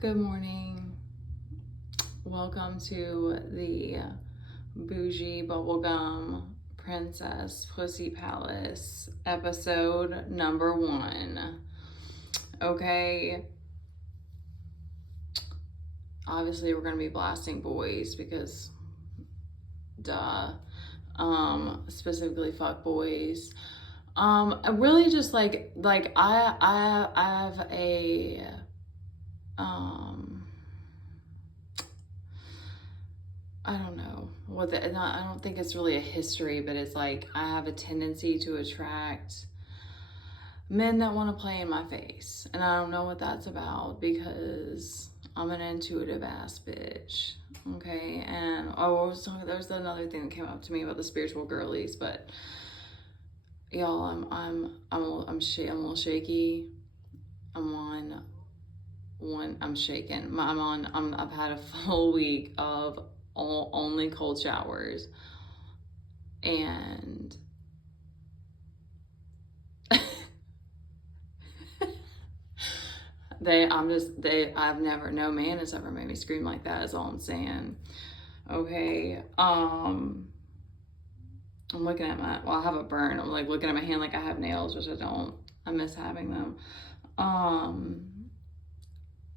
Good morning. Welcome to the Bougie Bubblegum Princess Pussy Palace episode number 1. Okay. Obviously, we're going to be blasting boys because, duh. Specifically fuck boys. I really just I have a I don't know what I don't think it's really a history, but it's like I have a tendency to attract men that want to play in my face, and I don't know what that's about because I'm an intuitive ass bitch. Okay, and there's another thing that came up to me about the spiritual girlies, but y'all, I'm a little shaky. I'm shaken. I've had a full week of only cold showers, and no man has ever made me scream like that, is all I'm saying. Okay. I'm looking at I have a burn. I'm like looking at my hand like I have nails, which I don't. I miss having them.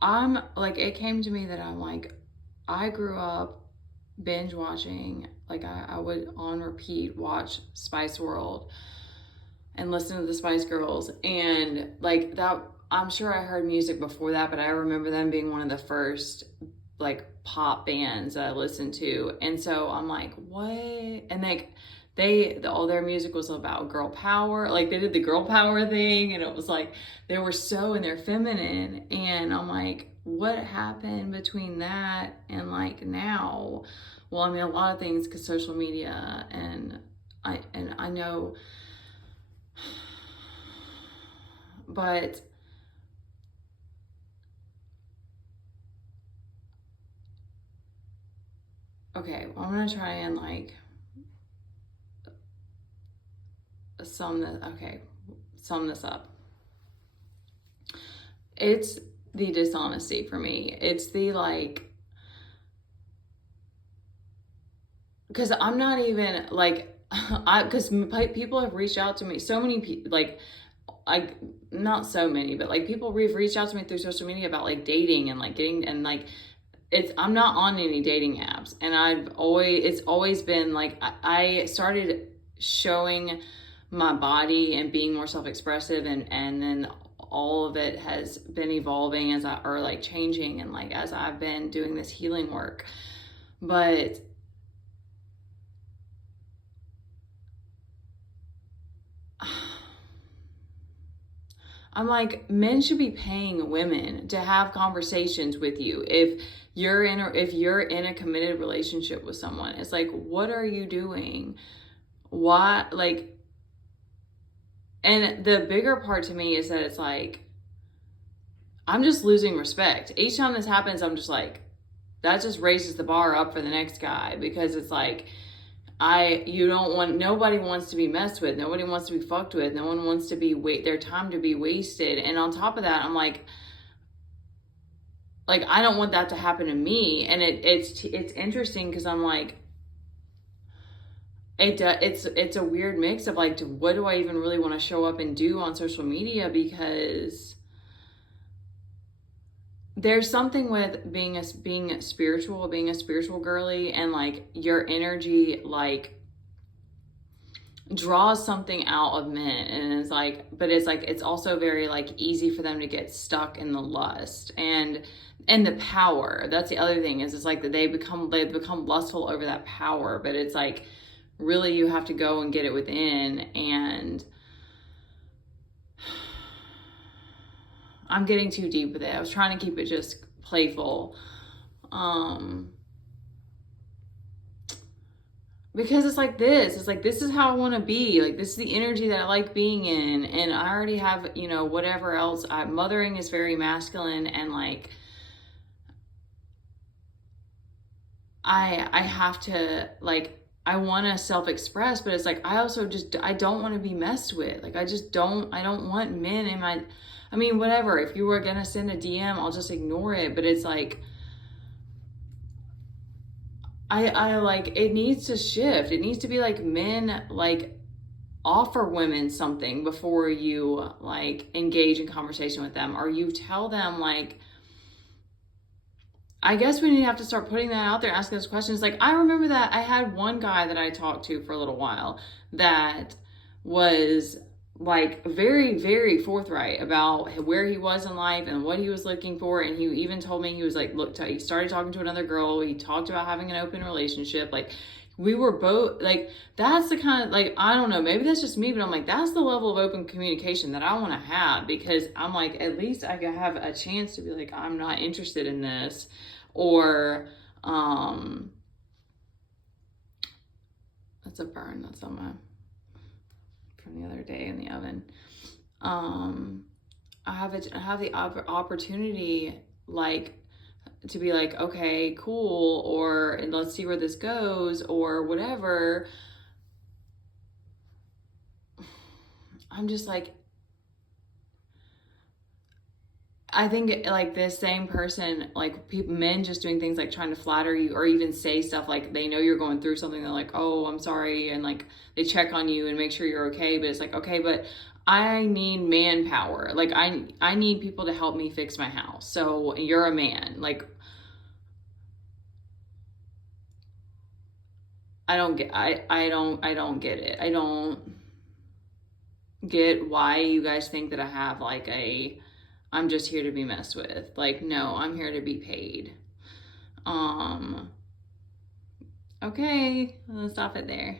I'm like, it came to me that I'm like, I grew up binge watching, like I would on repeat watch Spice World and listen to the Spice Girls, and like that, I'm sure I heard music before that, but I remember them being one of the first like pop bands that I listened to. And so I'm like, what? And like all their music was about girl power. Like they did the girl power thing, and it was like they were so in their feminine. And I'm like, what happened between that and like now? Well, I mean, a lot of things because social media, and I know, but okay, well, I'm gonna try and like sum this up. It's the dishonesty for me. It's the like, because I'm not even like, because people have reached out to me, so many people, like, not so many, but like people have reached out to me through social media about like dating and like getting, and like, I'm not on any dating apps, and it's always been like, I started showing my body and being more self-expressive, and then all of it has been evolving or like changing, and like as I've been doing this healing work. But I'm like, men should be paying women to have conversations with you if you're in a committed relationship with someone. It's like, what are you doing? Why, like, and the bigger part to me is that it's like, I'm just losing respect. Each time this happens, I'm just like, that just raises the bar up for the next guy, because it's like, nobody wants to be messed with. Nobody wants to be fucked with. No one wants to be their time to be wasted. And on top of that, I'm like, I don't want that to happen to me. And it's interesting because I'm like, it's a weird mix of like, what do I even really want to show up and do on social media? Because there's something with being a spiritual girly, and like your energy like draws something out of men, and it's like, but it's like, it's also very like easy for them to get stuck in the lust and the power. That's the other thing, is it's like that they become lustful over that power, but it's like, really, you have to go and get it within. And I'm getting too deep with it. I was trying to keep it just playful. Because it's like this is how I want to be. Like, this is the energy that I like being in. And I already have, whatever else. Mothering is very masculine, and like, I have to, like, I want to self-express, but it's like, I also I don't want to be messed with. Like, I don't want men in my, I mean, whatever. If you were gonna send a DM, I'll just ignore it. But it's like, I like, it needs to shift. It needs to be like men, like, offer women something before you like engage in conversation with them, or you tell them like, I guess we need to have to start putting that out there, asking those questions. Like, I remember that I had one guy that I talked to for a little while that was like very, very forthright about where he was in life and what he was looking for. And he even told me, he was like, look, he started talking to another girl. He talked about having an open relationship. Like, we were both like, that's the kind of, like, I don't know, maybe that's just me, but I'm like, that's the level of open communication that I want to have, because I'm like, at least I can have a chance to be like, I'm not interested in this. Or that's a burn that's on my, from the other day in the oven. I have the opportunity, like, to be like, okay, cool, or let's see where this goes, or whatever. I'm just like, I think like this same person, like people, men just doing things like trying to flatter you, or even say stuff like they know you're going through something. They're like, oh, I'm sorry. And like they check on you and make sure you're okay. But it's like, okay, but I need manpower. Like I need people to help me fix my house. So you're a man. Like, I don't get it. I don't get why you guys think that I have like I'm just here to be messed with. Like, no, I'm here to be paid. Okay, let's stop it there.